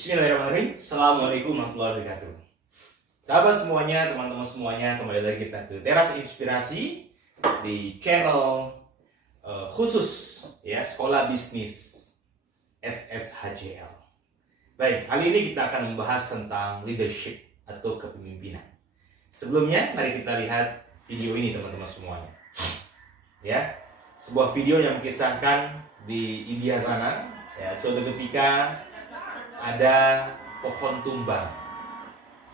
Bismillahirrahmanirrahim. Assalamualaikum warahmatullahi wabarakatuh. Sahabat semuanya, teman-teman semuanya, kembali lagi kita ke Teras Inspirasi di channel khusus ya Sekolah Bisnis SSHJL. Baik, kali ini kita akan membahas tentang leadership atau kepemimpinan. Sebelumnya, mari kita lihat video ini teman-teman semuanya. Ya, sebuah video yang mengisahkan di India sana, ya, suatu ketika ada pohon tumbang.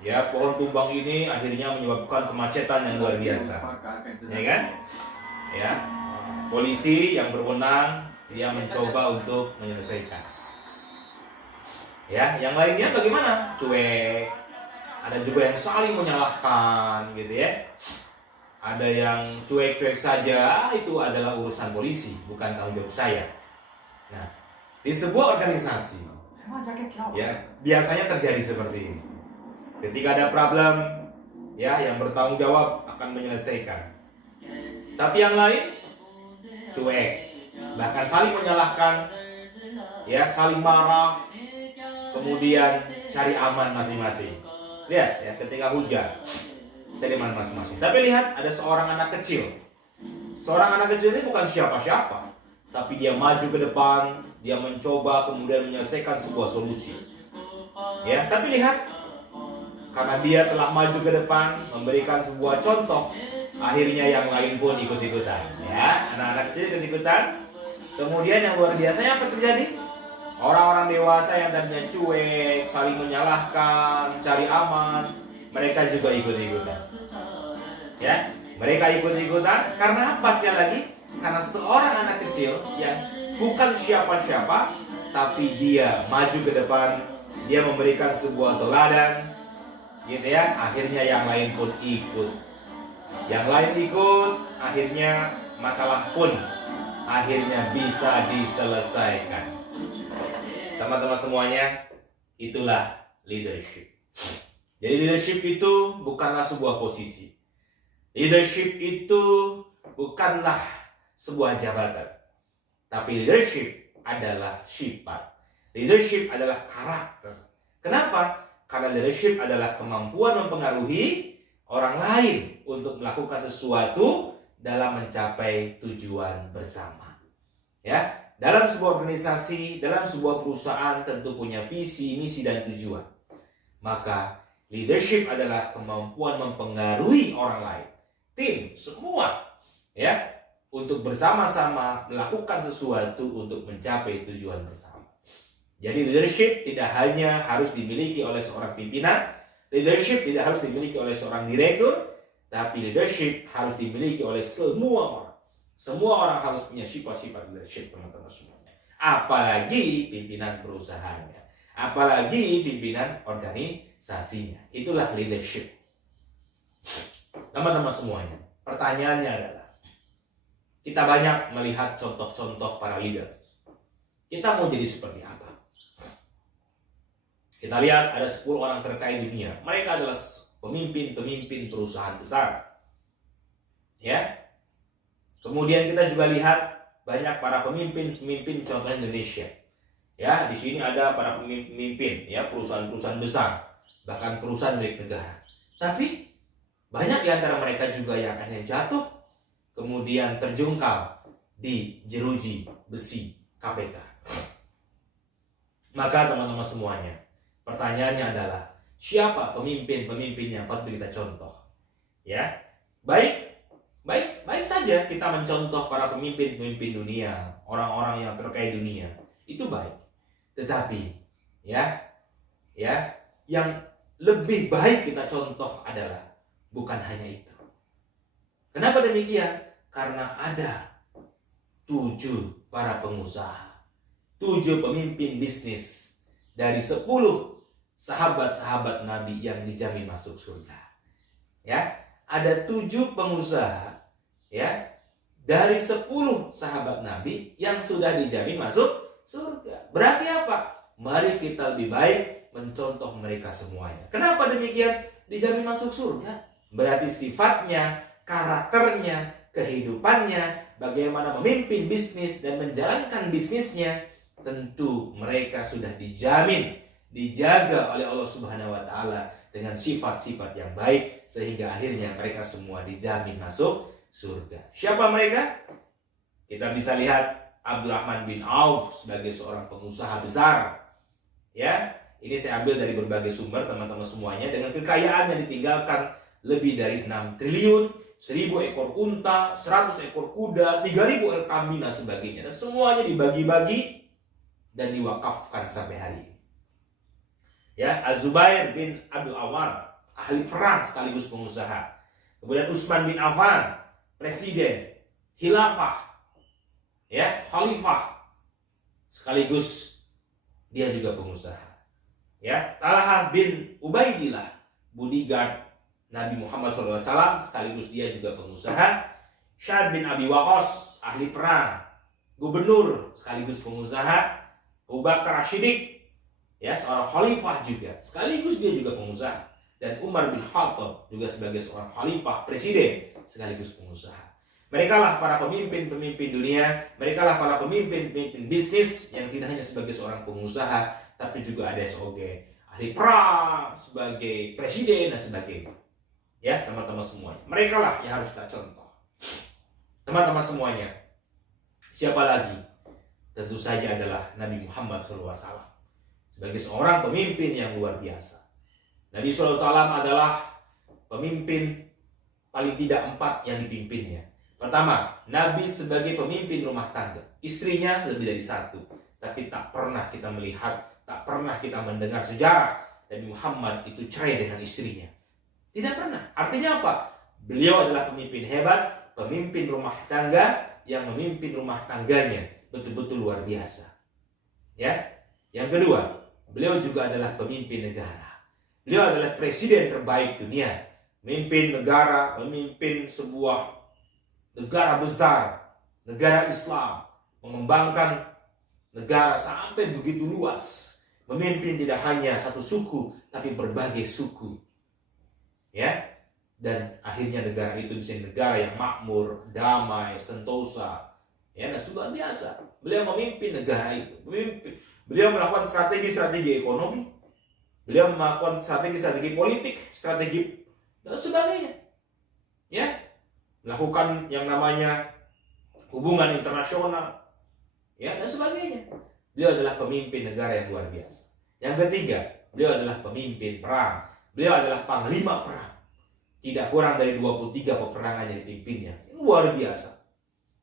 Ya, pohon tumbang ini akhirnya menyebabkan kemacetan yang luar biasa. Ya kan? Ya. Polisi yang berwenang dia mencoba untuk menyelesaikan. Ya, yang lainnya bagaimana? Cuek. Ada juga yang saling menyalahkan gitu ya. Ada yang cuek-cuek saja, itu adalah urusan polisi, bukan tanggung jawab saya. Nah, di sebuah organisasi ya, biasanya terjadi seperti ini. Ketika ada problem, ya, yang bertanggung jawab akan menyelesaikan. Tapi yang lain cuek, bahkan saling menyalahkan, ya, saling marah, kemudian cari aman masing-masing. Lihat ya, ketika hujan, cari aman masing-masing. Tapi lihat, ada seorang anak kecil. Seorang anak kecil ini bukan siapa-siapa, tapi dia maju ke depan, dia mencoba kemudian menyelesaikan sebuah solusi. Ya, tapi lihat, karena dia telah maju ke depan, memberikan sebuah contoh, akhirnya yang lain pun ikut-ikutan. Ya, anak-anak kecil ikut-ikutan. Kemudian yang luar biasanya apa terjadi? Orang-orang dewasa yang tadinya cuek, saling menyalahkan, cari aman, mereka juga ikut-ikutan. Ya, mereka ikut-ikutan karena apa sekali lagi? Karena seorang anak kecil yang bukan siapa-siapa, tapi dia maju ke depan, dia memberikan sebuah teladan, gitu ya. Akhirnya yang lain pun ikut. Yang lain ikut, akhirnya masalah pun akhirnya bisa diselesaikan. Teman-teman semuanya, itulah leadership. Jadi leadership itu bukanlah sebuah posisi. Leadership itu bukanlah sebuah jabatan. Tapi leadership adalah sifat. Leadership adalah karakter. Kenapa? Karena leadership adalah kemampuan mempengaruhi orang lain untuk melakukan sesuatu dalam mencapai tujuan bersama. Ya, dalam sebuah organisasi, dalam sebuah perusahaan tentu punya visi, misi, dan tujuan. Maka leadership adalah kemampuan mempengaruhi orang lain, tim, semua, ya, untuk bersama-sama melakukan sesuatu untuk mencapai tujuan bersama. Jadi leadership tidak hanya harus dimiliki oleh seorang pimpinan, leadership tidak harus dimiliki oleh seorang direktur, tapi leadership harus dimiliki oleh semua orang. Semua orang harus punya sifat-sifat leadership, teman-teman semuanya. Apalagi pimpinan perusahaannya, apalagi pimpinan organisasinya. Itulah leadership. Teman-teman semuanya, pertanyaannya adalah, kita banyak melihat contoh-contoh para leader. Kita mau jadi seperti apa? Kita lihat ada 10 orang terkaya di dunia. Mereka adalah pemimpin-pemimpin perusahaan besar. Ya. Kemudian kita juga lihat banyak para pemimpin-pemimpin contohnya Indonesia. Ya, di sini ada para pemimpin, ya, perusahaan-perusahaan besar, bahkan perusahaan milik negara. Tapi banyak di antara mereka juga yang akhirnya jatuh, kemudian terjungkal di jeruji besi KPK. Maka teman-teman semuanya, pertanyaannya adalah, siapa pemimpin-pemimpin yang patut kita contoh? Ya, baik saja kita mencontoh para pemimpin-pemimpin dunia, orang-orang yang terkaya dunia, itu baik. Tetapi, ya, yang lebih baik kita contoh adalah bukan hanya itu. Kenapa demikian? Karena ada 7 para pengusaha, 7 pemimpin bisnis dari 10 sahabat-sahabat Nabi yang dijamin masuk surga. Ya, ada 7 pengusaha, ya, dari 10 sahabat Nabi yang sudah dijamin masuk surga. Berarti apa? Mari kita lebih baik mencontoh mereka semuanya. Kenapa demikian? Dijamin masuk surga. Berarti sifatnya, karakternya, kehidupannya, bagaimana memimpin bisnis dan menjalankan bisnisnya, tentu mereka sudah dijamin dijaga oleh Allah Subhanahu wa taala dengan sifat-sifat yang baik sehingga akhirnya mereka semua dijamin masuk surga. Siapa mereka? Kita bisa lihat Abdurrahman bin Auf sebagai seorang pengusaha besar. Ya, ini saya ambil dari berbagai sumber teman-teman semuanya, dengan kekayaan yang ditinggalkan lebih dari 6 triliun, 1000 ekor unta, 100 ekor kuda, 3000 ekor kambing dan sebagainya. Dan semuanya dibagi-bagi dan diwakafkan sampai hari ini. Ya, Az-Zubair bin Abdul Awwam, ahli perang sekaligus pengusaha. Kemudian Utsman bin Affan, presiden, khilafah, ya, khalifah, sekaligus dia juga pengusaha. Ya, Talha bin Ubaidillah, bodyguard Nabi Muhammad SAW, sekaligus dia juga pengusaha. Sa'ad bin Abi Waqqas, ahli perang, gubernur sekaligus pengusaha. Abu Bakar As-Siddiq, ya, seorang khalifah juga, sekaligus dia juga pengusaha. Dan Umar bin Khattab juga sebagai seorang khalifah, presiden, sekaligus pengusaha. Mereka lah para pemimpin-pemimpin dunia, mereka lah para pemimpin-pemimpin bisnis yang tidak hanya sebagai seorang pengusaha, tapi juga ada sebagai ahli perang, sebagai presiden dan sebagainya. Ya, teman-teman semuanya. Mereka lah yang harus kita contoh. Teman-teman semuanya. Siapa lagi? Tentu saja adalah Nabi Muhammad SAW. Sebagai seorang pemimpin yang luar biasa. Nabi SAW adalah pemimpin paling tidak 4 yang dipimpinnya. Pertama, Nabi sebagai pemimpin rumah tangga. Istrinya lebih dari 1. Tapi tak pernah kita melihat, tak pernah kita mendengar sejarah Nabi Muhammad itu cerai dengan istrinya. Tidak pernah. Artinya apa? Beliau adalah pemimpin hebat, pemimpin rumah tangga yang memimpin rumah tangganya betul-betul luar biasa. Ya. Yang kedua, beliau juga adalah pemimpin negara. Beliau adalah presiden terbaik dunia. Memimpin negara, memimpin sebuah negara besar, negara Islam, mengembangkan negara sampai begitu luas. Memimpin tidak hanya satu suku, tapi berbagai suku. Ya, dan akhirnya negara itu bisa negara yang makmur, damai, sentosa, ya, dan luar biasa. Beliau memimpin negara itu. Beliau melakukan strategi-strategi ekonomi, beliau melakukan strategi-strategi politik, strategi dan sebagainya. Ya, melakukan yang namanya hubungan internasional, ya, dan sebagainya. Beliau adalah pemimpin negara yang luar biasa. Yang ketiga, beliau adalah pemimpin perang. Beliau adalah panglima perang. Tidak kurang dari 23 peperangan yang dipimpinnya. Luar biasa.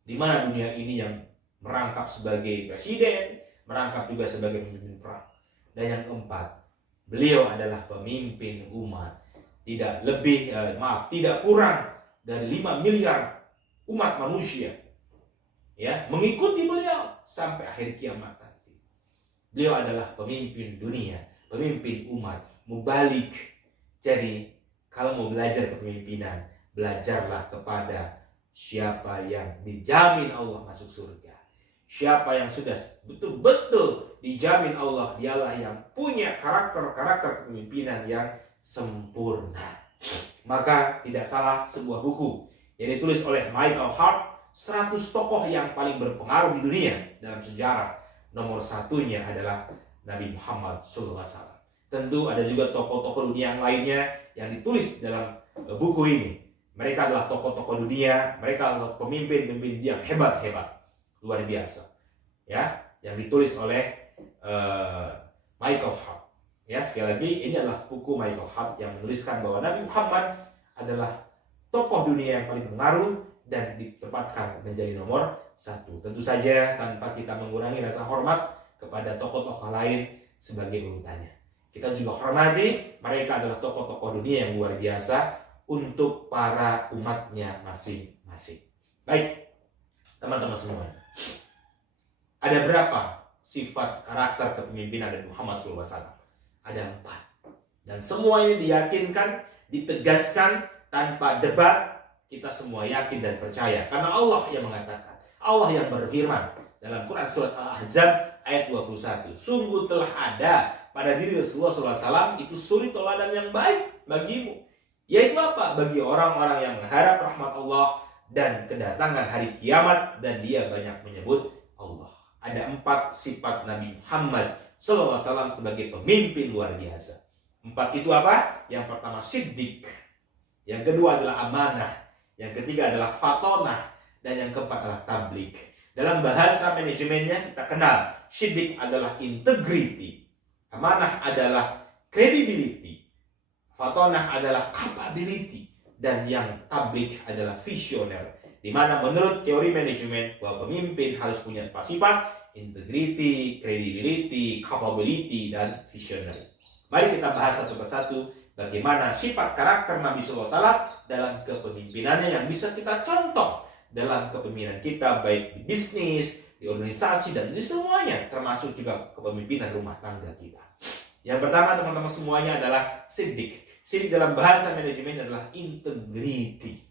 Di mana dunia ini yang merangkap sebagai presiden, merangkap juga sebagai pemimpin perang. Dan yang keempat, beliau adalah pemimpin umat. Tidak kurang dari 5 miliar umat manusia, ya, mengikuti beliau sampai akhir kiamat nanti. Beliau adalah pemimpin dunia, pemimpin umat, mubalik. Jadi, kalau mau belajar kepemimpinan, belajarlah kepada siapa yang dijamin Allah masuk surga. Siapa yang sudah betul-betul dijamin Allah, dialah yang punya karakter kepemimpinan yang sempurna. Maka tidak salah sebuah buku yang ditulis oleh Michael Hart, 100 tokoh yang paling berpengaruh di dunia dalam sejarah. Nomor satunya adalah Nabi Muhammad SAW. Tentu ada juga tokoh-tokoh dunia yang lainnya yang ditulis dalam buku ini. Mereka adalah tokoh-tokoh dunia, mereka adalah pemimpin-pemimpin yang hebat-hebat, luar biasa. Ya, yang ditulis oleh Michael Hart. Ya, sekali lagi ini adalah buku Michael Hart yang menuliskan bahwa Nabi Muhammad adalah tokoh dunia yang paling berpengaruh dan ditempatkan menjadi nomor 1. Tentu saja tanpa kita mengurangi rasa hormat kepada tokoh-tokoh lain sebagai urutannya. Kita juga hormati, mereka adalah tokoh-tokoh dunia yang luar biasa untuk para umatnya masing-masing. Baik, teman-teman semua. Ada berapa sifat karakter kepemimpinan dari Muhammad SAW? Ada 4. Dan semuanya diyakinkan, ditegaskan tanpa debat. Kita semua yakin dan percaya. Karena Allah yang mengatakan, Allah yang berfirman dalam Quran Surat Al-Ahzab ayat 21. Sungguh telah ada pada diri Rasulullah SAW itu suri teladan yang baik bagimu. Yaitu apa? Bagi orang-orang yang mengharap rahmat Allah dan kedatangan hari kiamat dan dia banyak menyebut Allah. Ada 4 sifat Nabi Muhammad Sallallahu Alaihi Wasallam sebagai pemimpin luar biasa. 4 itu apa? Yang pertama siddiq, yang kedua adalah amanah, yang ketiga adalah fatonah, dan yang keempat adalah tabligh. Dalam bahasa manajemennya kita kenal, siddiq adalah integrity, amanah adalah credibility, fatonah adalah capability, dan yang tabligh adalah visioner. Di mana menurut teori manajemen bahwa pemimpin harus punya 4 sifat: integrity, credibility, capability, dan visionary. Mari kita bahas satu persatu bagaimana sifat karakter Nabi Sallallahu Alaihi Wasallam dalam kepemimpinannya yang bisa kita contoh dalam kepemimpinan kita, baik di bisnis, di organisasi, dan di semuanya, termasuk juga kepemimpinan rumah tangga kita. Yang pertama teman-teman semuanya adalah siddiq. Siddiq dalam bahasa manajemen adalah integrity.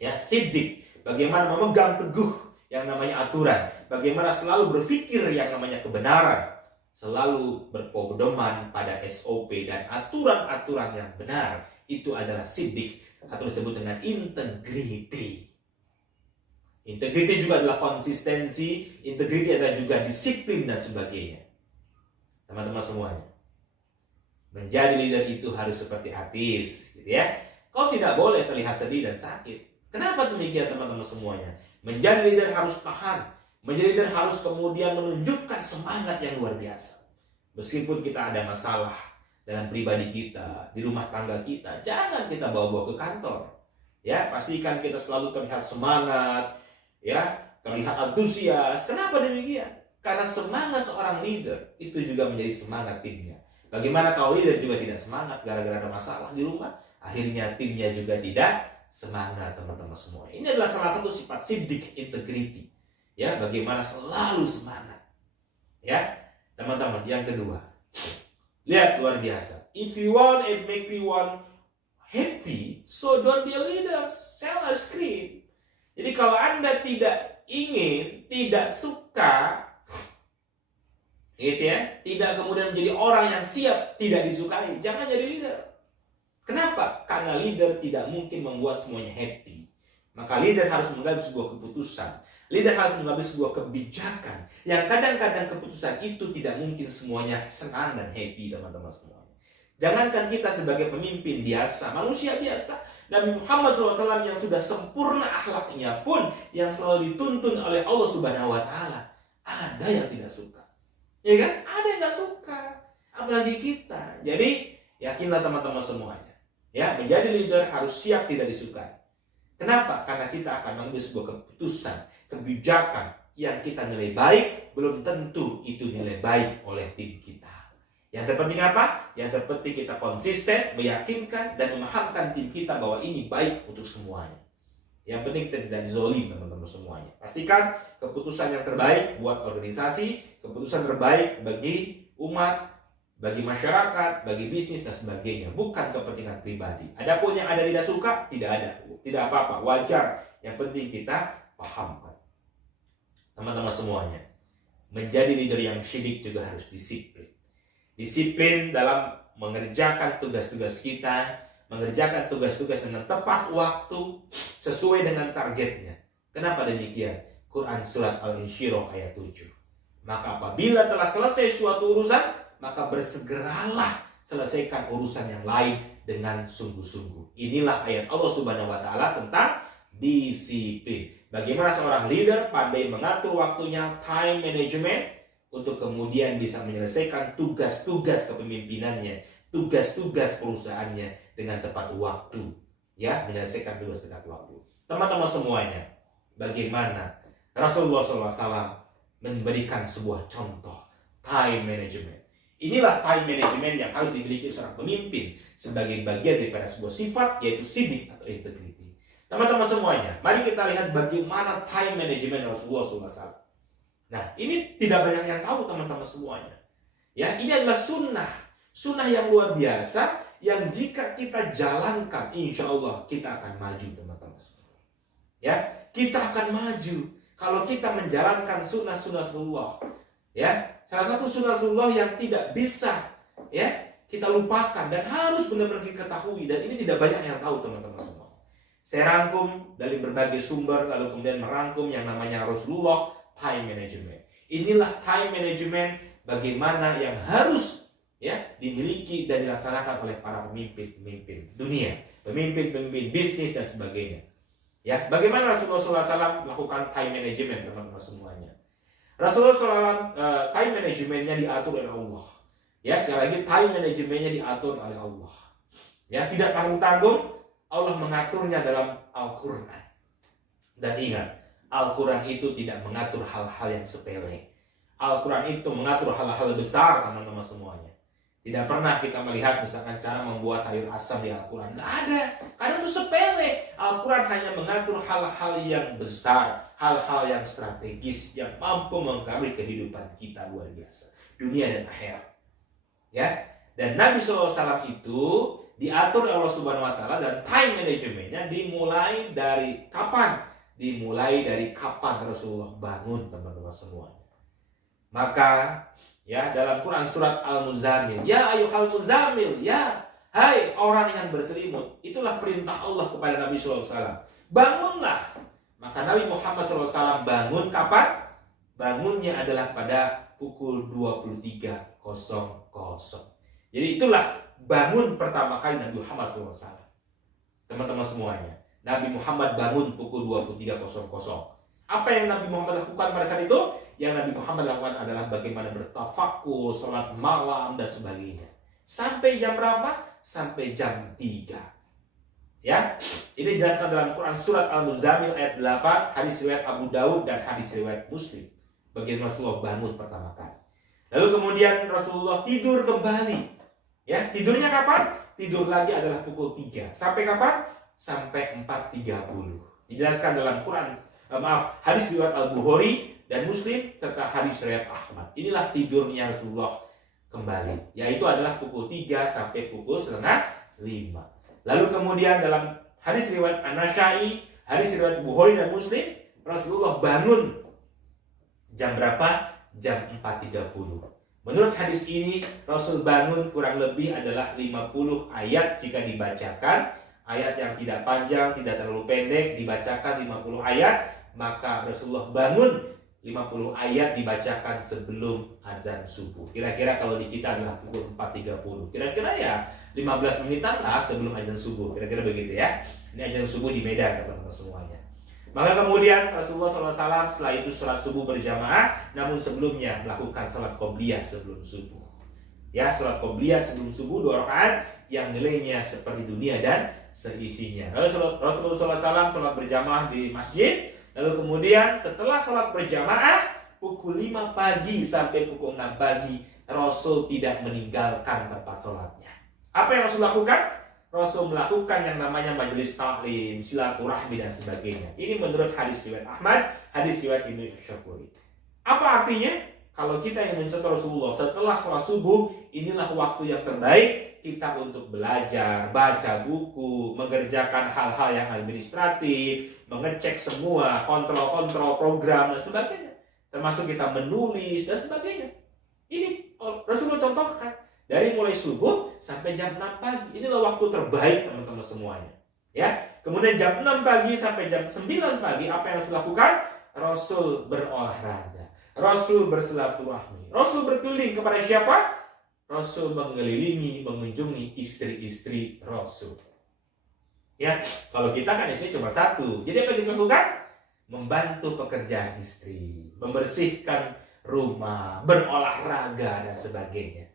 Ya, siddiq, bagaimana memegang teguh yang namanya aturan, bagaimana selalu berpikir yang namanya kebenaran, selalu berpedoman pada SOP dan aturan-aturan yang benar. Itu adalah siddiq, atau disebut dengan integrity. Integrity juga adalah konsistensi, integrity adalah juga disiplin dan sebagainya. Teman-teman semuanya, menjadi leader itu harus seperti artis, gitu ya. Kau tidak boleh terlihat sedih dan sakit. Kenapa demikian teman-teman semuanya? Menjadi leader harus tahan. Menjadi leader harus kemudian menunjukkan semangat yang luar biasa. Meskipun kita ada masalah dalam pribadi kita, di rumah tangga kita, jangan kita bawa-bawa ke kantor. Ya, pastikan kita selalu terlihat semangat, ya, terlihat antusias. Kenapa demikian? Karena semangat seorang leader itu juga menjadi semangat timnya. Bagaimana kalau leader juga tidak semangat gara-gara ada masalah di rumah? Akhirnya timnya juga tidak semangat, teman-teman semua. Ini adalah salah satu sifat siddiq, integrity. Ya, bagaimana selalu semangat. Ya, teman-teman, yang kedua. Lihat, luar biasa. If you want and make everyone happy, so don't be a leader, sell a script. Jadi kalau Anda tidak ingin, tidak suka, gitu ya, tidak kemudian menjadi orang yang siap tidak disukai, jangan jadi leader. Kenapa? Karena leader tidak mungkin membuat semuanya happy. Maka leader harus mengambil sebuah keputusan. Leader harus mengambil sebuah kebijakan yang kadang-kadang keputusan itu tidak mungkin semuanya senang dan happy, teman-teman semuanya. Jangankan kita sebagai pemimpin biasa, manusia biasa, Nabi Muhammad SAW yang sudah sempurna akhlaknya pun, yang selalu dituntun oleh Allah Subhanahu Wa Taala, ada yang tidak suka. Ya kan? Ada yang tidak suka. Apalagi kita. Jadi yakinlah teman-teman semuanya. Ya, menjadi leader harus siap tidak disukai. Kenapa? Karena kita akan mengambil sebuah keputusan, kebijakan yang kita nilai baik, belum tentu itu nilai baik oleh tim kita. Yang terpenting apa? Yang terpenting kita konsisten, meyakinkan dan memahamkan tim kita bahwa ini baik untuk semuanya. Yang penting kita tidak zolim, teman-teman semuanya. Pastikan keputusan yang terbaik buat organisasi, keputusan terbaik bagi umat, bagi masyarakat, bagi bisnis dan sebagainya, bukan kepentingan pribadi. Adapun yang ada tidak suka, tidak ada, tidak apa-apa, wajar. Yang penting kita pahamkan. Teman-teman semuanya, menjadi leader yang siddiq juga harus disiplin. Disiplin dalam mengerjakan tugas-tugas kita, mengerjakan tugas-tugas dengan tepat waktu, sesuai dengan targetnya. Kenapa demikian? Quran Surat Al-Insyirah ayat 7. Maka apabila telah selesai suatu urusan, maka bersegeralah selesaikan urusan yang lain dengan sungguh-sungguh. Inilah ayat Allah Subhanahu Wa Taala tentang disiplin. Bagaimana seorang leader pandai mengatur waktunya, time management, untuk kemudian bisa menyelesaikan tugas-tugas kepemimpinannya, tugas-tugas perusahaannya dengan tepat waktu. Ya, menyelesaikan tugas tepat waktu. Teman-teman semuanya, bagaimana Rasulullah SAW memberikan sebuah contoh time management. Inilah time management yang harus dimiliki seorang pemimpin sebagai bagian daripada sebuah sifat, yaitu siddiq atau integrity. Teman-teman semuanya, mari kita lihat bagaimana time management Rasulullah SAW. Nah, ini tidak banyak yang tahu, teman-teman semuanya. Ya, ini adalah sunnah yang luar biasa yang jika kita jalankan, insya Allah kita akan maju, teman-teman semuanya. Ya, kita akan maju kalau kita menjalankan sunnah-sunnah Rasulullah. Ya, salah satu sunnah Rasulullah yang tidak bisa ya kita lupakan dan harus benar-benar kita ketahui, dan ini tidak banyak yang tahu, teman-teman semua. Saya rangkum dari berbagai sumber, lalu kemudian merangkum yang namanya Rasulullah time management. Inilah time management bagaimana yang harus ya dimiliki dan dilaksanakan oleh para pemimpin dunia, pemimpin bisnis dan sebagainya. Ya, bagaimana Rasulullah SAW melakukan time management, teman-teman semuanya. Rasulullah SAW time managementnya diatur oleh Allah. Ya, sekali lagi time managementnya diatur oleh Allah. Ya, tidak tanggung-tanggung, Allah mengaturnya dalam Al-Quran. Dan ingat, Al-Quran itu tidak mengatur hal-hal yang sepele. Al-Quran itu mengatur hal-hal besar, teman-teman semuanya. Tidak pernah kita melihat misalkan cara membuat sayur asam di Al-Quran. Tidak ada, karena itu sepele. Al-Quran hanya mengatur hal-hal yang besar, hal-hal yang strategis, yang mampu mempengaruhi kehidupan kita luar biasa, dunia dan akhirat. Ya, dan Nabi SAW itu diatur oleh Allah Subhanahu Wa Taala, dan time managementnya dimulai dari kapan? Dimulai dari kapan Rasulullah bangun, teman-teman semuanya. Maka ya dalam Quran surat Al-Muzammil, ya ayyuhal muzammil, ya hai orang yang berselimut, itulah perintah Allah kepada Nabi SAW. Bangunlah. Maka Nabi Muhammad SAW bangun kapan? Bangunnya adalah pada pukul 23.00. Jadi itulah bangun pertama kali Nabi Muhammad SAW. Teman-teman semuanya, Nabi Muhammad bangun pukul 23.00. Apa yang Nabi Muhammad lakukan pada saat itu? Yang Nabi Muhammad lakukan adalah bagaimana bertafakur, sholat malam dan sebagainya. Sampai jam berapa? Sampai jam 3. Ya, ini dijelaskan dalam Quran surat Al-Muzammil ayat 8, hadis riwayat Abu Daud dan hadis riwayat Muslim. Bagaimana Rasulullah bangun pertama kali. Lalu kemudian Rasulullah tidur kembali. Ya, tidurnya kapan? Tidur lagi adalah pukul 3. Sampai kapan? Sampai 4.30. Dijelaskan dalam Quran, hadis riwayat Al-Bukhari dan Muslim serta hadis riwayat Ahmad. Inilah tidurnya Rasulullah kembali, yaitu adalah pukul 3 sampai pukul 4:30. Lalu kemudian dalam hadis riwayat An-Nasa'i, hadis riwayat Bukhari dan Muslim, Rasulullah bangun jam berapa? Jam 4.30. Menurut hadis ini, Rasul bangun kurang lebih adalah 50 ayat jika dibacakan. Ayat yang tidak panjang, tidak terlalu pendek, dibacakan 50 ayat. Maka Rasulullah bangun 50 ayat dibacakan sebelum azan subuh. Kira-kira kalau di kita adalah pukul 4.30. Kira-kira ya 15 menitan lah sebelum azan subuh. Kira-kira begitu ya. Ini azan subuh di Medan, teman-teman semuanya. Maka kemudian Rasulullah SAW setelah itu sholat subuh berjamaah, namun sebelumnya melakukan sholat qobliyah sebelum subuh. Ya, sholat qobliyah sebelum subuh 2 rakaat yang nilainya seperti dunia dan seisinya. Lalu Rasulullah SAW sholat berjamaah di masjid. Lalu kemudian setelah sholat berjamaah pukul 5 pagi sampai pukul 6 pagi Rasul tidak meninggalkan tempat sholatnya. Apa yang Rasul lakukan? Rasul melakukan yang namanya majelis taklim, silaturahmi dan sebagainya. Ini menurut hadis riwayat Ahmad, hadis riwayat Ibnu Syafuri. Apa artinya? Kalau kita yang mencontoh Rasulullah setelah sholat subuh, inilah waktu yang terbaik kita untuk belajar, baca buku, mengerjakan hal-hal yang administratif, mengecek semua, kontrol program dan sebagainya. Termasuk kita menulis dan sebagainya. Ini Rasulullah contohkan. Dari mulai subuh sampai jam 6 pagi. Inilah waktu terbaik teman-teman semuanya. Ya. Kemudian jam 6 pagi sampai jam 9 pagi apa yang Rasul lakukan? Rasul berolahraga. Rasul bersilaturahmi. Rasul berkeliling kepada siapa? Rasul mengelilingi, mengunjungi istri-istri Rasul. Ya, kalau kita kan istri cuma satu. Jadi apa yang kita lakukan? Membantu pekerjaan istri, membersihkan rumah, berolahraga dan sebagainya.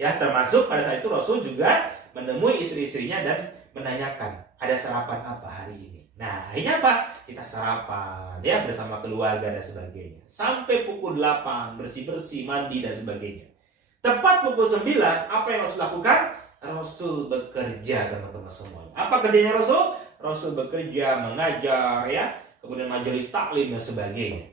Ya, termasuk pada saat itu Rasul juga menemui istri-istrinya dan menanyakan, ada sarapan apa hari ini? Nah, akhirnya apa? Kita sarapan ya bersama keluarga dan sebagainya. Sampai pukul 8 bersih-bersih, mandi dan sebagainya. Tepat pukul 9, apa yang Rasul lakukan? Rasul bekerja, teman-teman semuanya. Apa kerjanya Rasul? Rasul bekerja, mengajar ya, kemudian majelis taklim dan sebagainya.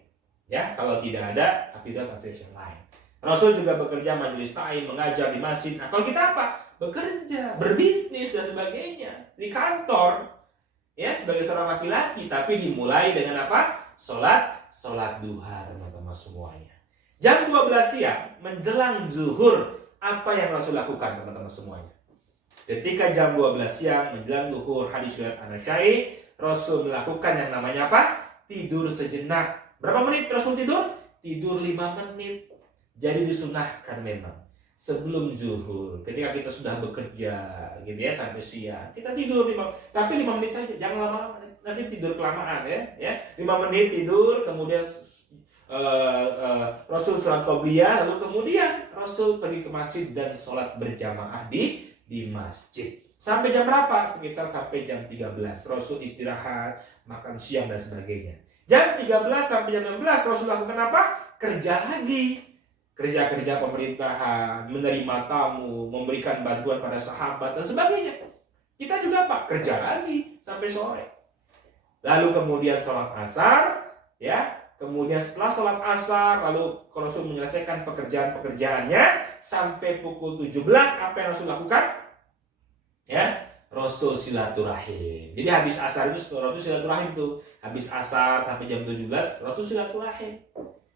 Ya, kalau tidak ada aktivitas yang lain. Rasul juga bekerja majelis taklim, mengajar di masjid. Nah, kalau kita apa? Bekerja, berbisnis dan sebagainya di kantor. Ya, sebagai seorang laki-laki, tapi dimulai dengan apa? Salat duha, teman-teman semuanya. Jam 12 siang menjelang zuhur, apa yang Rasul lakukan, teman-teman semuanya? Ketika jam 12 siang menjelang zuhur, hadis riwayat An-Nasa'i, Rasul melakukan yang namanya apa? Tidur sejenak. Berapa menit Rasul tidur? Tidur 5 menit. Jadi disunahkan memang sebelum zuhur, ketika kita sudah bekerja gitu ya sampai siang, kita tidur tapi 5 menit saja, jangan lama-lama, nanti tidur kelamaan ya. 5 menit tidur, kemudian Rasul sholat qobliyah, lalu kemudian Rasul pergi ke masjid dan sholat berjamaah di masjid. Sampai jam berapa? Sekitar sampai jam 13. Rasul istirahat, makan siang dan sebagainya. Jam 13 sampai jam 16 Rasul lakukan apa? Kerja lagi. Kerja-kerja pemerintahan, menerima tamu, memberikan bantuan pada sahabat dan sebagainya. Kita juga apa? Kerja lagi sampai sore. Lalu kemudian sholat asar, ya. Kemudian setelah sholat asar, lalu Rasul menyelesaikan pekerjaan-pekerjaannya sampai pukul 17. Apa yang Rasul lakukan? Ya, Rasul silaturahim. Jadi habis asar itu Rasul silaturahim tuh. Habis asar sampai jam 17 Rasul silaturahim.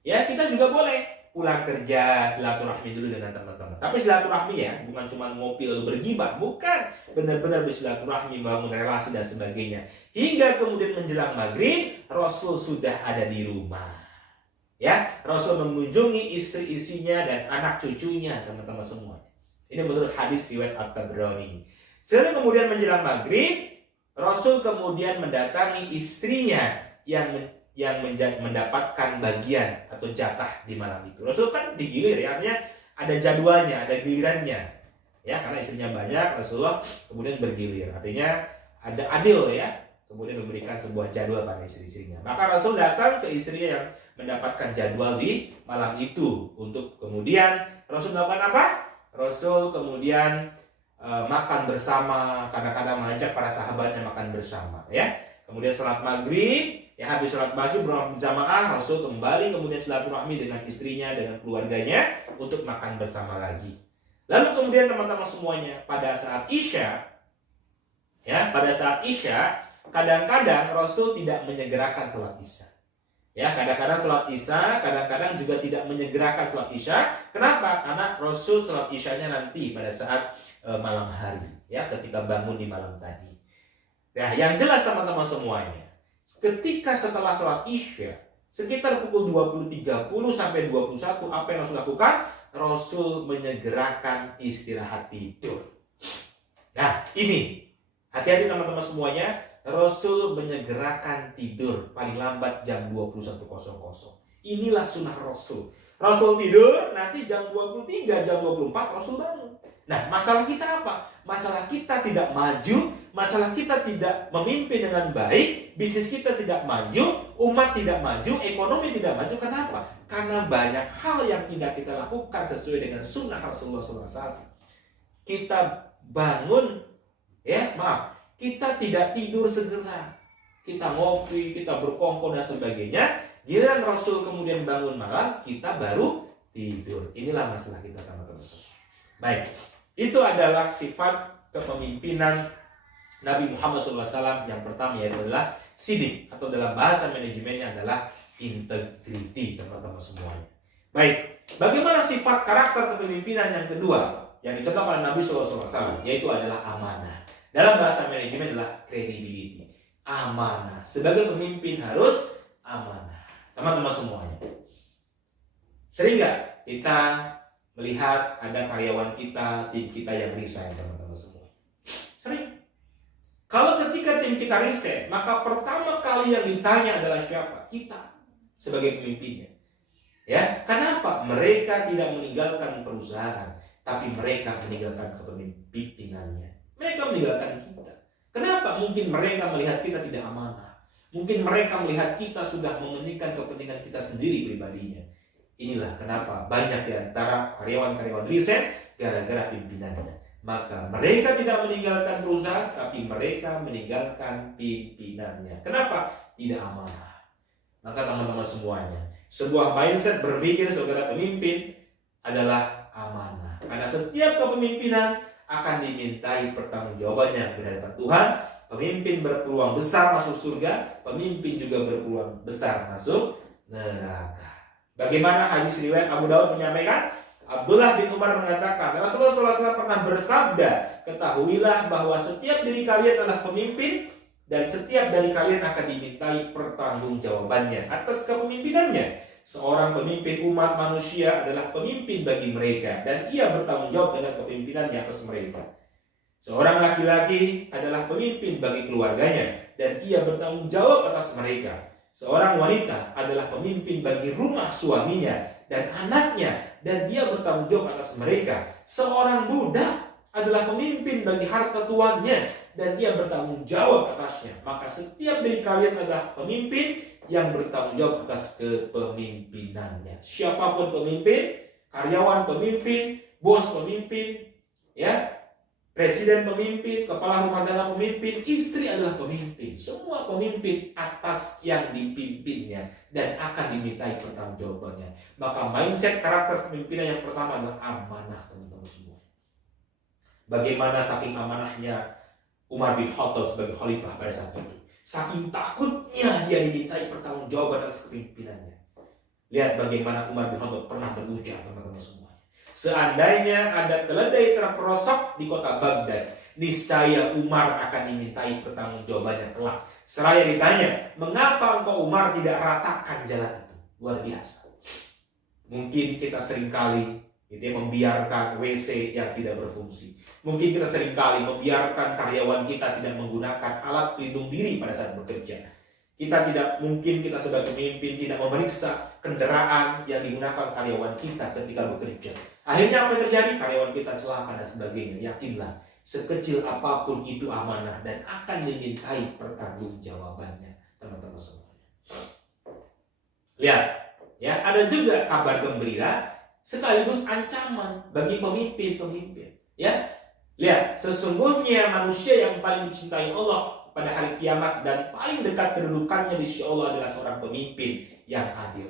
Ya, kita juga boleh pulang kerja silaturahmi dulu dengan teman-teman. Tapi silaturahmi ya, bukan cuma ngopi lalu bergibah, bukan. Benar-benar bersilaturahmi, bangun relasi dan sebagainya. Hingga kemudian menjelang maghrib, Rasul sudah ada di rumah. Ya, Rasul mengunjungi istri-istrinya dan anak cucunya, teman-teman semua. Ini menurut hadis riwayat At-Tabrani. Setelah kemudian menjelang maghrib, Rasul kemudian mendatangi istrinya yang mendapatkan bagian atau jatah di malam itu. Rasul kan digilir ya, artinya ada jadwalnya, ada gilirannya. Ya, karena istrinya banyak, Rasulullah kemudian bergilir. Artinya ada adil ya, kemudian memberikan sebuah jadwal pada istri-istrinya. Maka Rasul datang ke istrinya yang mendapatkan jadwal di malam itu untuk kemudian Rasul melakukan apa? Rasul kemudian makan bersama, kadang-kadang mengajak para sahabatnya makan bersama ya. Kemudian sholat maghrib, ya habis sholat maghrib berjamaah, Rasul kembali kemudian silaturahmi dengan istrinya, dengan keluarganya untuk makan bersama lagi. Lalu kemudian teman-teman semuanya pada saat Isya, ya pada saat Isya kadang-kadang Rasul tidak menyegerakan sholat Isya. Ya, kadang-kadang sholat Isya, kadang-kadang juga tidak menyegerakan sholat Isya. Kenapa? Karena Rasul sholat Isyanya nanti pada saat malam hari, ya ketika bangun di malam tadi. Nah, yang jelas teman-teman semuanya, ketika setelah sholat Isya, sekitar pukul 20.30 sampai 21, apa yang Rasul lakukan? Rasul menyegerakan istirahat tidur. Nah, ini hati-hati teman-teman semuanya, Rasul menyegerakan tidur paling lambat jam 21.00. Inilah sunnah Rasul. Rasul tidur, nanti jam 23, jam 24 Rasul bangun. Nah, masalah kita apa? Masalah kita tidak maju, masalah kita tidak memimpin dengan baik, bisnis kita tidak maju, umat tidak maju, ekonomi tidak maju. Kenapa? Karena banyak hal yang tidak kita lakukan sesuai dengan sunnah Rasulullah SAW. Kita bangun, kita tidak tidur segera. Kita ngopi, kita berkongkol dan sebagainya. Giliran Rasul kemudian bangun malam, kita baru tidur. Inilah masalah kita, teman-teman. Baik. Itu adalah sifat kepemimpinan Nabi Muhammad SAW yang pertama, yaitu adalah sidik, atau dalam bahasa manajemennya adalah integriti, teman-teman semuanya. Baik, bagaimana sifat karakter kepemimpinan yang kedua yang dicontohkan oleh Nabi SAW, yaitu adalah amanah. Dalam bahasa manajemen adalah credibility, amanah. Sebagai pemimpin harus amanah, teman-teman semuanya. Sering nggak kita melihat ada karyawan kita, tim kita yang resign, teman-teman semua? Sering. Kalau ketika tim kita resign, maka pertama kali yang ditanya adalah siapa? Kita sebagai pemimpinnya. Ya, kenapa? Mereka tidak meninggalkan perusahaan, tapi mereka meninggalkan kepemimpinannya. Mereka meninggalkan kita. Kenapa? Mungkin mereka melihat kita tidak amanah. Mungkin mereka melihat kita sudah mementingkan kepentingan kita sendiri pribadinya. Inilah kenapa banyak di antara karyawan-karyawan resign gara-gara pimpinannya. Maka mereka tidak meninggalkan perusahaan, tapi mereka meninggalkan pimpinannya. Kenapa? Tidak amanah. Maka teman-teman semuanya, sebuah mindset berpikir saudara pemimpin adalah amanah. Karena setiap kepemimpinan akan dimintai pertanggungjawabannya di hadapan Tuhan. Pemimpin berpeluang besar masuk surga, pemimpin juga berpeluang besar masuk neraka. Bagaimana hadis riwayat Abu Daud menyampaikan? Abdullah bin Umar mengatakan, Rasulullah SAW pernah bersabda, ketahuilah bahwa setiap diri kalian adalah pemimpin dan setiap dari kalian akan dimintai pertanggungjawabannya atas kepemimpinannya. Seorang pemimpin umat manusia adalah pemimpin bagi mereka dan ia bertanggung jawab dengan kepemimpinannya atas mereka. Seorang laki-laki adalah pemimpin bagi keluarganya dan ia bertanggung jawab atas mereka. Seorang wanita adalah pemimpin bagi rumah suaminya dan anaknya dan dia bertanggung jawab atas mereka. Seorang budak adalah pemimpin bagi harta tuannya dan dia bertanggung jawab atasnya. Maka setiap dari kalian adalah pemimpin yang bertanggung jawab atas kepemimpinannya. Siapapun pemimpin, karyawan pemimpin, bos pemimpin, ya, presiden pemimpin, kepala rumah tangga pemimpin, istri adalah pemimpin. Semua pemimpin atas yang dipimpinnya dan akan dimintai pertanggungjawabannya. Maka mindset karakter kepemimpinan yang pertama adalah amanah, teman-teman semua. Bagaimana saking amanahnya Umar bin Khattab sebagai khalifah pada saat itu. Saking takutnya dia dimintai pertanggungjawaban atas kepemimpinannya. Lihat bagaimana Umar bin Khattab pernah berujar, teman-teman semua. Seandainya ada keledai terperosok di kota Baghdad, niscaya Umar akan dimintai pertanggungjawabannya kelak. Seraya ditanya, mengapa engkau Umar tidak ratakan jalan itu? Luar biasa. Mungkin kita seringkali membiarkan WC yang tidak berfungsi. Mungkin kita seringkali membiarkan karyawan kita tidak menggunakan alat pelindung diri pada saat bekerja. Kita sebagai pemimpin tidak memeriksa kendaraan yang digunakan karyawan kita ketika bekerja. Akhirnya apa yang terjadi? Karyawan kita celaka dan sebagainya. Yakinlah, sekecil apapun itu amanah dan akan dimintai pertanggungjawabannya, teman-teman semuanya. Lihat, ya, ada juga kabar gembira sekaligus ancaman bagi pemimpin-pemimpin. Ya, lihat, sesungguhnya manusia yang paling dicintai Allah pada hari kiamat dan paling dekat kedudukannya di sisi Allah adalah seorang pemimpin yang adil.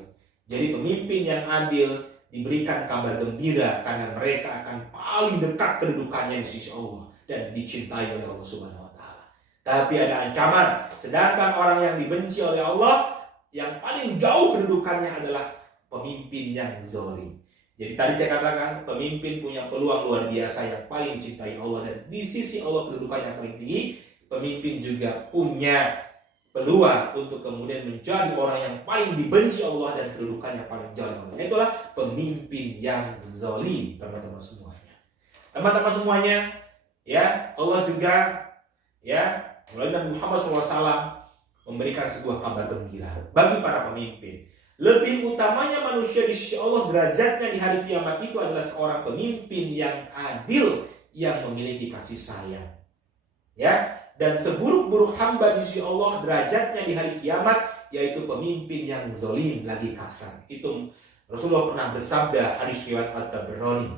Jadi pemimpin yang adil diberikan kabar gembira karena mereka akan paling dekat kedudukannya di sisi Allah dan dicintai oleh Allah Subhanahu wa taala. Tapi ada ancaman, sedangkan orang yang dibenci oleh Allah yang paling jauh kedudukannya adalah pemimpin yang zalim. Jadi tadi saya katakan pemimpin punya peluang luar biasa yang paling dicintai Allah dan di sisi Allah kedudukannya paling tinggi. Pemimpin juga punya peluang untuk kemudian menjadi orang yang paling dibenci Allah dan kedudukannya paling jauh. Itulah pemimpin yang zalim, teman-teman semuanya. Teman-teman semuanya, ya, Allah juga, ya, melalui Nabi Muhammad SAW memberikan sebuah kabar gembira bagi para pemimpin. Lebih utamanya manusia di sisi Allah derajatnya di hari kiamat itu adalah seorang pemimpin yang adil yang memiliki kasih sayang. Ya, dan seburuk-buruk hamba di sisi Allah derajatnya di hari kiamat yaitu pemimpin yang zalim lagi kasar. Itu Rasulullah pernah bersabda, hadis riwayat At-Tabrani.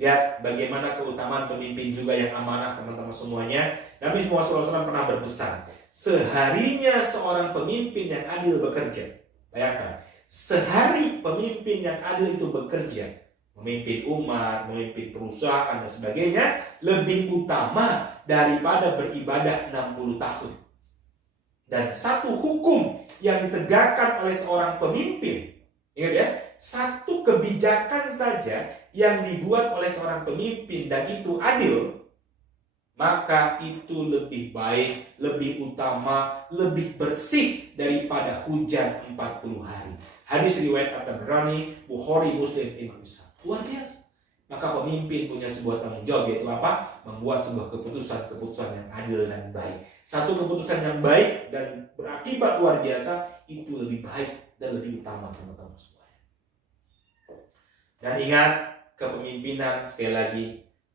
Lihat bagaimana keutamaan pemimpin juga yang amanah, teman-teman semuanya. Nabi Muhammad SAW pernah berpesan, seharinya seorang pemimpin yang adil bekerja. Bayangkan, sehari pemimpin yang adil itu bekerja, memimpin umat, memimpin perusahaan dan sebagainya, lebih utama daripada beribadah 60 tahun. Dan satu hukum yang ditegakkan oleh seorang pemimpin, ingat ya, satu kebijakan saja yang dibuat oleh seorang pemimpin dan itu adil, maka itu lebih baik, lebih utama, lebih bersih daripada hujan 40 hari. Hadis riwayat At-Tabrani, Bukhari, Muslim, Imam Ishaq. Luar biasa. Maka pemimpin punya sebuah tanggung jawab, yaitu apa? Membuat sebuah keputusan yang adil dan baik. Satu keputusan yang baik dan berakibat luar biasa, itu lebih baik dan lebih utama, teman-teman semuanya. Dan ingat, kepemimpinan sekali lagi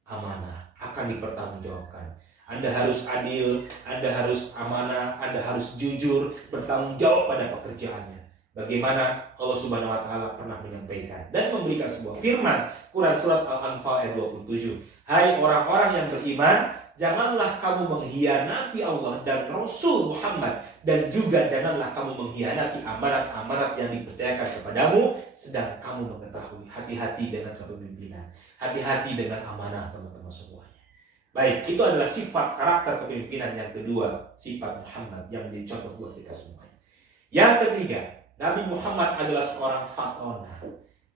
amanah, akan dipertanggungjawabkan. Anda harus adil, Anda harus amanah, Anda harus jujur, bertanggung jawab pada pekerjaannya. Bagaimana Allah Subhanahu wa taala pernah menyampaikan dan memberikan sebuah firman, Quran surat Al-Anfal ayat 27. Hai orang-orang yang beriman, janganlah kamu mengkhianati Allah dan Rasul Muhammad, dan juga janganlah kamu mengkhianati amanat-amanat yang dipercayakan kepadamu, sedang kamu mengetahui. Hati-hati dengan kepemimpinan, hati-hati dengan amanah, teman-teman semuanya. Baik, itu adalah sifat karakter kepemimpinan yang kedua, sifat Muhammad yang menjadi contoh buat kita semuanya. Yang ketiga, Nabi Muhammad adalah seorang fatona.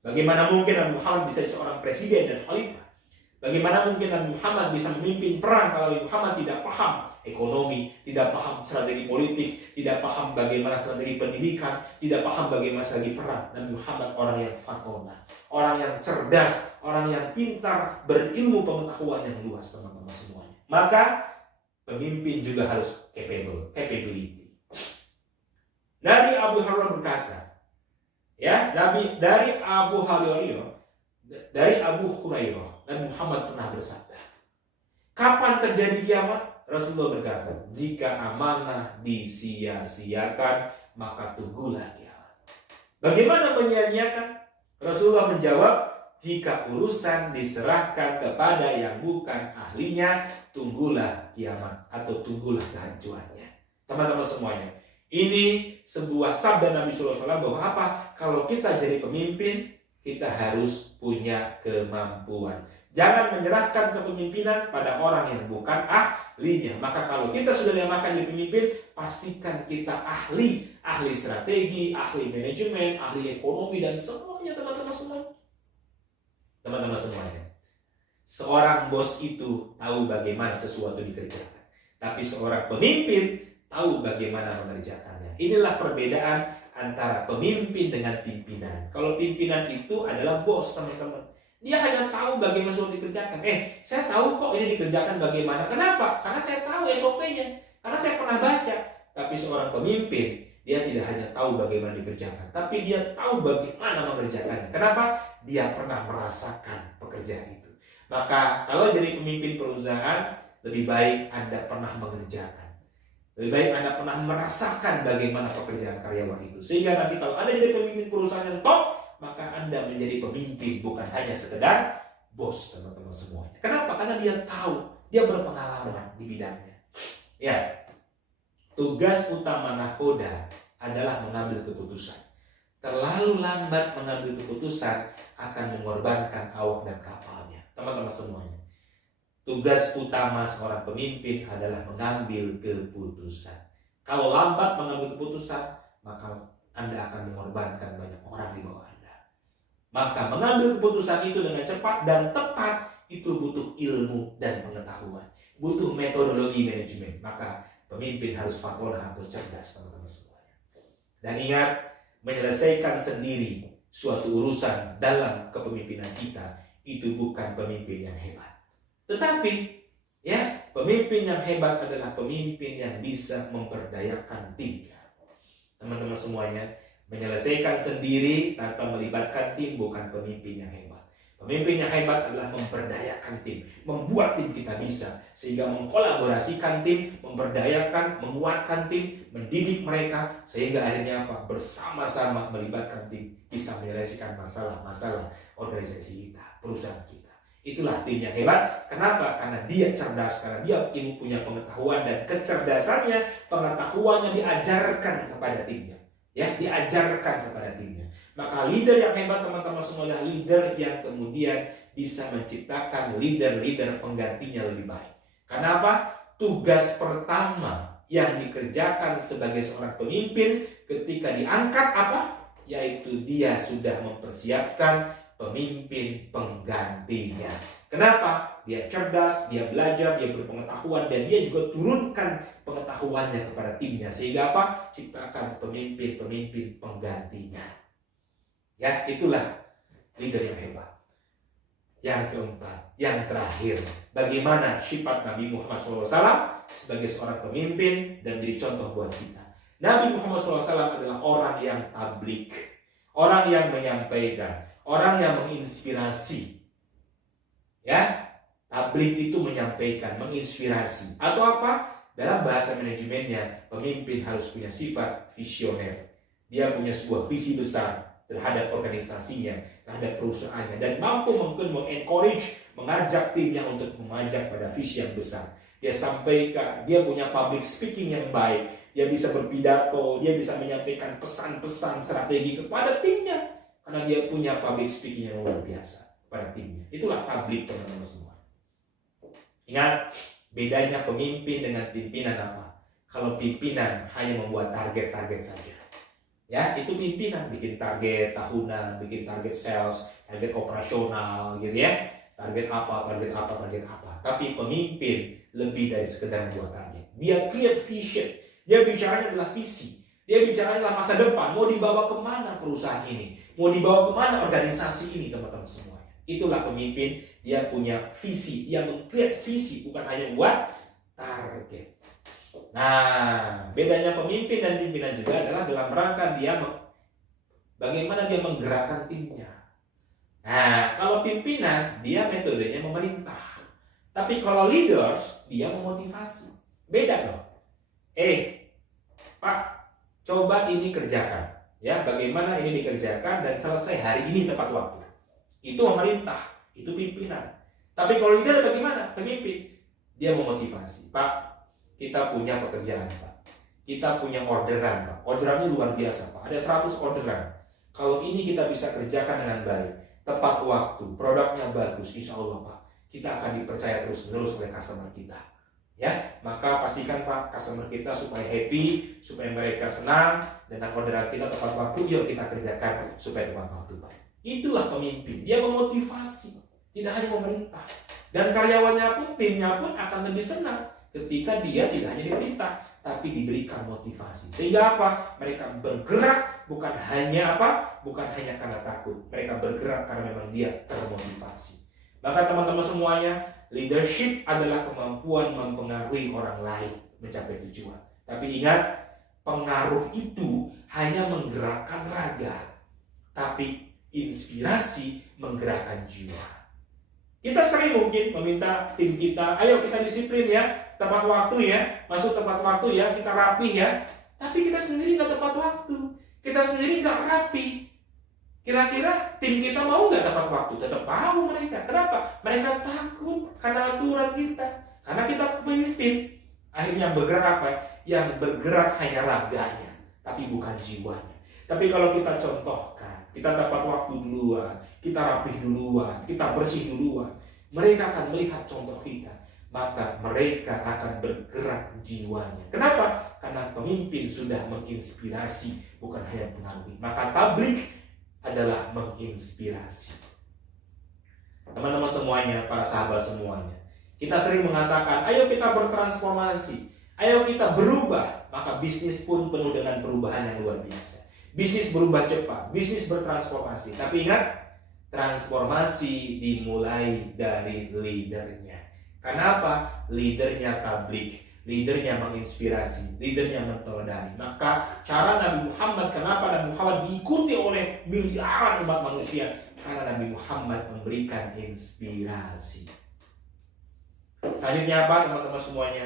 Bagaimana mungkin Nabi Muhammad bisa seorang presiden dan khalifah? Bagaimana mungkin Nabi Muhammad bisa memimpin perang kalau Nabi Muhammad tidak paham ekonomi, tidak paham strategi politik, tidak paham bagaimana strategi pendidikan, tidak paham bagaimana strategi perang. Nabi Muhammad orang yang fatonah, orang yang cerdas, orang yang pintar, berilmu, pengetahuan yang luas, teman-teman semuanya. Maka pemimpin juga harus capability. Dari Abu Hurairah berkata, dari Abu Hurairah, Nabi Muhammad pernah bersabda, kapan terjadi kiamat? Rasulullah berkata, jika amanah disia-siakan, maka tunggulah kiamat. Bagaimana menyia-nyiakan? Rasulullah menjawab, jika urusan diserahkan kepada yang bukan ahlinya, tunggulah kiamat atau tunggulah kehancurannya. Teman-teman semuanya, ini sebuah sabda Nabi SAW bahwa apa? Kalau kita jadi pemimpin, kita harus punya kemampuan. Jangan menyerahkan kepemimpinan pada orang yang bukan ahlinya. Maka kalau kita sudah diamankan jadi pemimpin, pastikan kita ahli strategi, ahli manajemen, ahli ekonomi, dan semuanya, teman-teman semuanya. Teman-teman semuanya, seorang bos itu tahu bagaimana sesuatu dikerjakan, tapi seorang pemimpin tahu bagaimana mengerjakannya. Inilah perbedaan antara pemimpin dengan pimpinan. Kalau pimpinan itu adalah bos, teman-teman. Dia hanya tahu bagaimana sesuatu dikerjakan. Saya tahu kok ini dikerjakan bagaimana. Kenapa? Karena saya tahu SOP-nya. Karena saya pernah baca. Tapi seorang pemimpin, dia tidak hanya tahu bagaimana dikerjakan, tapi dia tahu bagaimana mengerjakannya. Kenapa? Dia pernah merasakan pekerjaan itu. Maka kalau jadi pemimpin perusahaan, lebih baik Anda pernah mengerjakan. Lebih baik Anda pernah merasakan bagaimana pekerjaan karyawan itu. Sehingga nanti kalau Anda jadi pemimpin perusahaan yang top, maka Anda menjadi pemimpin, bukan hanya sekedar bos, teman-teman semuanya. Kenapa? Karena dia tahu, dia berpengalaman di bidangnya. Ya, tugas utama nahkoda adalah mengambil keputusan. Terlalu lambat mengambil keputusan akan mengorbankan awak dan kapalnya. Teman-teman semuanya, tugas utama seorang pemimpin adalah mengambil keputusan. Kalau lambat mengambil keputusan, maka Anda akan mengorbankan banyak orang di bawah Anda. Maka mengambil keputusan itu dengan cepat dan tepat itu butuh ilmu dan pengetahuan, butuh metodologi manajemen. Maka pemimpin harus fatonah atau cerdas, teman-teman semuanya. Dan ingat, menyelesaikan sendiri suatu urusan dalam kepemimpinan kita itu bukan pemimpin yang hebat. Tetapi pemimpin yang hebat adalah pemimpin yang bisa memperdayakan timnya. Teman-teman semuanya, menyelesaikan sendiri tanpa melibatkan tim bukan pemimpin yang hebat. Pemimpin yang hebat adalah memperdayakan tim, membuat tim kita bisa, sehingga mengkolaborasikan tim, memperdayakan, menguatkan tim, mendidik mereka, sehingga akhirnya bersama-sama melibatkan tim bisa menyelesaikan masalah-masalah organisasi kita, perusahaan kita. Itulah tim yang hebat. Kenapa? Karena dia cerdas, karena dia punya pengetahuan, dan kecerdasannya, pengetahuannya diajarkan kepada timnya. Diajarkan kepada timnya. Maka leader yang hebat, teman-teman semuanya, leader yang kemudian bisa menciptakan leader-leader penggantinya lebih baik. Karena apa? Tugas pertama yang dikerjakan sebagai seorang pemimpin ketika diangkat apa? Yaitu dia sudah mempersiapkan pemimpin penggantinya. Kenapa? Dia cerdas, dia belajar, dia berpengetahuan, dan dia juga turunkan pengetahuannya kepada timnya. Sehingga apa? Ciptakan pemimpin-pemimpin penggantinya. Itulah leader yang hebat. Yang keempat, yang terakhir, bagaimana sifat Nabi Muhammad SAW sebagai seorang pemimpin dan menjadi contoh buat kita. Nabi Muhammad SAW adalah orang yang tablik, orang yang menyampaikan, orang yang menginspirasi. Tablik itu menyampaikan, menginspirasi. Atau apa? Dalam bahasa manajemennya, pemimpin harus punya sifat visioner. Dia punya sebuah visi besar terhadap organisasinya, terhadap perusahaannya, dan mampu mengencourage, mengajak timnya untuk memajak pada visi yang besar. Dia sampaikan, dia punya public speaking yang baik, dia bisa berpidato, dia bisa menyampaikan pesan-pesan strategi kepada timnya, karena dia punya public speaking yang luar biasa kepada timnya. Itulah tablik, teman-teman semua. Ingat, bedanya pemimpin dengan pimpinan apa? Kalau pimpinan hanya membuat target-target saja, itu pimpinan, bikin target tahunan, bikin target sales, target operasional, gitu ya. target apa, target apa, target apa. Tapi pemimpin lebih dari sekedar membuat target. Dia clear vision. Dia bicaranya adalah visi. Dia bicaranya adalah masa depan. Mau dibawa kemana perusahaan ini? Mau dibawa kemana organisasi ini, teman-teman semuanya. Itulah pemimpin. Dia punya visi. Dia meng-create visi, bukan hanya membuat target. Nah, bedanya pemimpin dan pimpinan juga adalah dalam rangka dia bagaimana dia menggerakkan timnya. Nah, kalau pimpinan, dia metodenya memerintah. Tapi kalau leaders, dia memotivasi. Beda dong. Pak, coba ini kerjakan. Ya, bagaimana ini dikerjakan dan selesai hari ini tepat waktu. Itu memerintah, itu pimpinan. Tapi kalau leader bagaimana? Pemimpin. Dia memotivasi. Pak, kita punya pekerjaan, Pak. Kita punya orderan, Pak. Orderannya luar biasa, Pak. Ada 100 orderan. Kalau ini kita bisa kerjakan dengan baik, tepat waktu, produknya bagus, insya Allah, Pak, kita akan dipercaya terus-menerus oleh customer kita. Ya, maka pastikan, Pak, customer kita supaya happy, supaya mereka senang dengan orderan kita tepat waktu. Yuk kita kerjakan supaya tepat waktu, Pak. Itulah pemimpin. Dia memotivasi, tidak hanya memerintah. Dan karyawannya pun, timnya pun akan lebih senang ketika dia tidak hanya diperintah, tapi diberikan motivasi. Sehingga apa? Mereka bergerak bukan hanya karena takut. Mereka bergerak karena memang dia termotivasi. Maka teman-teman semuanya, leadership adalah kemampuan mempengaruhi orang lain mencapai tujuan. Tapi ingat, pengaruh itu hanya menggerakkan raga, tapi inspirasi menggerakkan jiwa. Kita sering mungkin meminta tim kita, ayo kita disiplin ya, tepat waktu ya, masuk tepat waktu ya, kita rapi ya. Tapi kita sendiri nggak tepat waktu, kita sendiri nggak rapi. Kira-kira tim kita mau nggak tepat waktu? Tetap mau mereka. Kenapa? Mereka takut karena aturan kita, karena kita pemimpin. Akhirnya bergerak apa? Yang bergerak hanya raganya, tapi bukan jiwanya. Tapi kalau kita contohkan, kita tepat waktu duluan, kita rapih duluan, kita bersih duluan, mereka akan melihat contoh kita, maka mereka akan bergerak jiwanya. Kenapa? Karena pemimpin sudah menginspirasi, bukan hanya pengaruhi. Maka tablik adalah menginspirasi. Teman-teman semuanya, para sahabat semuanya, kita sering mengatakan, ayo kita bertransformasi, ayo kita berubah. Maka bisnis pun penuh dengan perubahan yang luar biasa. Bisnis berubah cepat, bisnis bertransformasi. Tapi ingat, transformasi dimulai dari leadernya. Karena apa? Leadernya tablik, leadernya menginspirasi, leadernya menteladani. Maka cara Nabi Muhammad, kenapa Nabi Muhammad diikuti oleh miliaran umat manusia? Karena Nabi Muhammad memberikan inspirasi. Selanjutnya apa, teman-teman semuanya?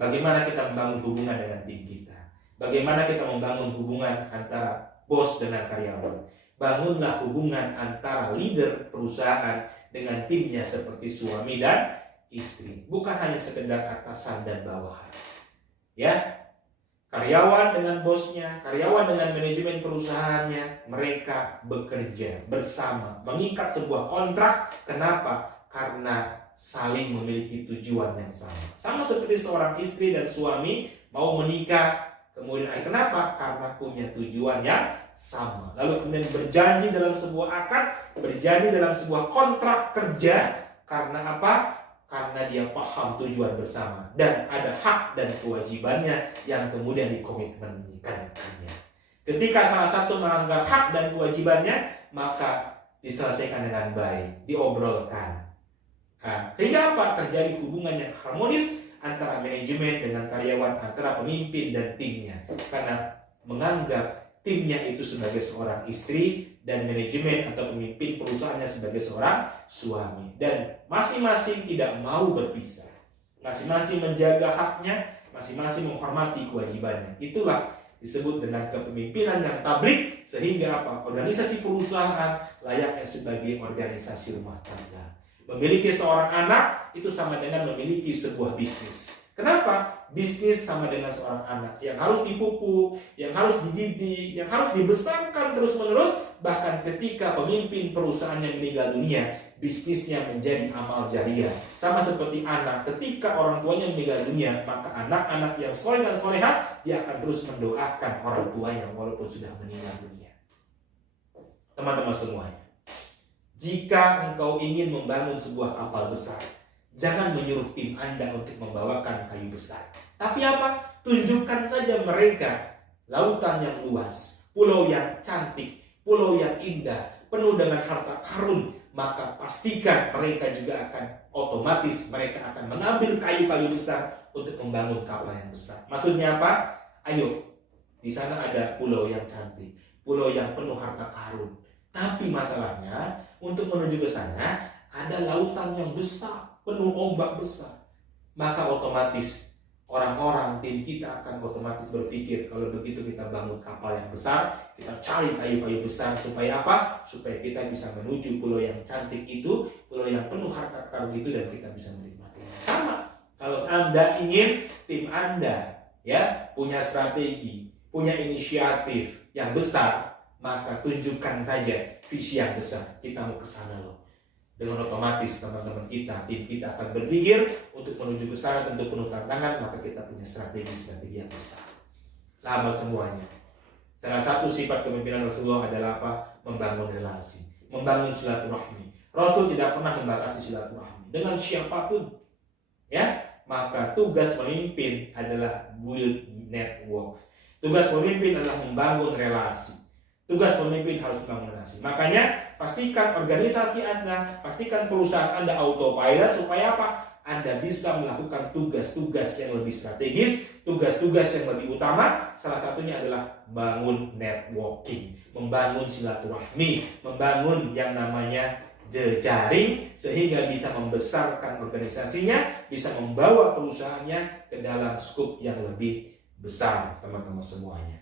Bagaimana kita membangun hubungan dengan tim kita? Bagaimana kita membangun hubungan antara bos dengan karyawan? Bangunlah hubungan antara leader perusahaan dengan timnya seperti suami dan istri. Bukan hanya sekedar atasan dan bawahan. Ya, karyawan dengan bosnya, karyawan dengan manajemen perusahaannya, mereka bekerja bersama, mengikat sebuah kontrak. Kenapa? Karena saling memiliki tujuan yang sama. Sama seperti seorang istri dan suami mau menikah, kemudian kenapa? Karena punya tujuan yang sama. Lalu kemudian berjanji dalam sebuah akad, berjanji dalam sebuah kontrak kerja. Karena apa? Karena dia paham tujuan bersama dan ada hak dan kewajibannya yang kemudian dikomitmenkannya. Ketika salah satu melanggar hak dan kewajibannya, maka diselesaikan dengan baik, diobrolkan. Sehingga apa? Terjadi hubungan yang harmonis antara manajemen dengan karyawan, antara pemimpin dan timnya. Karena menganggap timnya itu sebagai seorang istri dan manajemen atau pemimpin perusahaannya sebagai seorang suami. Dan masing-masing tidak mau berpisah. Masing-masing menjaga haknya, masing-masing menghormati kewajibannya. Itulah disebut dengan kepemimpinan yang tablik, sehingga apa? Organisasi perusahaan layaknya sebagai organisasi rumah tangga. Memiliki seorang anak itu sama dengan memiliki sebuah bisnis. Kenapa? Bisnis sama dengan seorang anak yang harus dipupuk, yang harus dididik, yang harus dibesarkan terus-menerus. Bahkan ketika pemimpin perusahaannya meninggal dunia, bisnisnya menjadi amal jariah. Sama seperti anak, ketika orang tuanya meninggal dunia, maka anak-anak yang soleh dan solehah, dia akan terus mendoakan orang tuanya walaupun sudah meninggal dunia. Teman-teman semuanya, Jika engkau ingin membangun sebuah kapal besar, jangan menyuruh tim Anda untuk membawakan kayu besar. Tapi apa? Tunjukkan saja mereka lautan yang luas, pulau yang cantik, pulau yang indah, penuh dengan harta karun. Maka pastikan mereka juga akan otomatis mereka akan mengambil kayu-kayu besar untuk membangun kapal yang besar. Maksudnya apa? Ayo, di sana ada pulau yang cantik, pulau yang penuh harta karun. Tapi masalahnya, untuk menuju ke sana, ada lautan yang besar, penuh ombak besar. Maka otomatis, orang-orang tim kita akan otomatis berpikir, kalau begitu kita bangun kapal yang besar, kita cari kayu-kayu besar, supaya apa? Supaya kita bisa menuju pulau yang cantik itu, pulau yang penuh harta karun itu, dan kita bisa menikmatinya. Sama, kalau Anda ingin tim Anda ya punya strategi, punya inisiatif yang besar, maka tunjukkan saja visi yang besar. Kita mau ke sana loh. Dengan otomatis teman-teman kita, tim kita akan berpikir untuk menuju ke sana tentu penuh tantangan, maka kita punya strategi yang besar. Sahabat semuanya, salah satu sifat kepemimpinan Rasulullah adalah apa? Membangun relasi, membangun silaturahmi. Rasul tidak pernah membatasi silaturahmi dengan siapapun. Ya, maka tugas pemimpin adalah build network. Tugas pemimpin adalah membangun relasi. Tugas pemimpin harus membangun relasi. Makanya pastikan organisasi Anda, pastikan perusahaan Anda autopilot supaya apa? Anda bisa melakukan tugas-tugas yang lebih strategis, tugas-tugas yang lebih utama. Salah satunya adalah bangun networking, membangun silaturahmi, membangun yang namanya jejaring sehingga bisa membesarkan organisasinya, bisa membawa perusahaannya ke dalam skup yang lebih besar, teman-teman semuanya.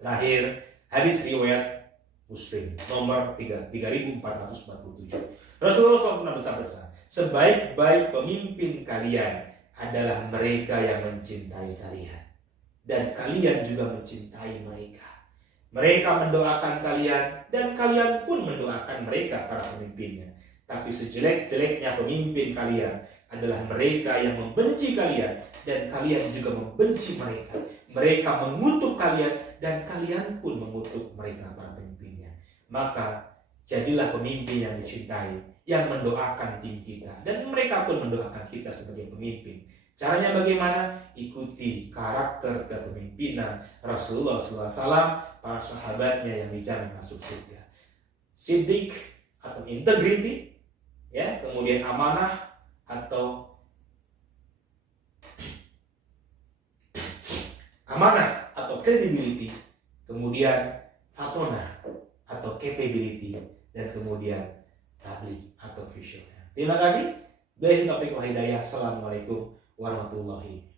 Terakhir, hadis riwayat Muslim nomor 3447. Rasulullah pernah bersabda, sebaik-baik pemimpin kalian adalah mereka yang mencintai kalian, dan kalian juga mencintai mereka. Mereka mendoakan kalian, dan kalian pun mendoakan mereka, para pemimpinnya. Tapi sejelek-jeleknya pemimpin kalian adalah mereka yang membenci kalian, dan kalian juga membenci mereka. Mereka mengutuk kalian, dan kalian pun mengutuk mereka, para pemimpinnya. Maka jadilah pemimpin yang dicintai, yang mendoakan tim kita, dan mereka pun mendoakan kita sebagai pemimpin. Caranya bagaimana? Ikuti karakter kepemimpinan Rasulullah SAW, para sahabatnya yang dijamin masuk surga. Siddiq atau integrity, ya, kemudian amanah atau credibility, kemudian fatona atau capability, dan kemudian tabligh atau visioner. Terima kasih. Billahi taufiq wal hidayah. Assalamualaikum warahmatullahi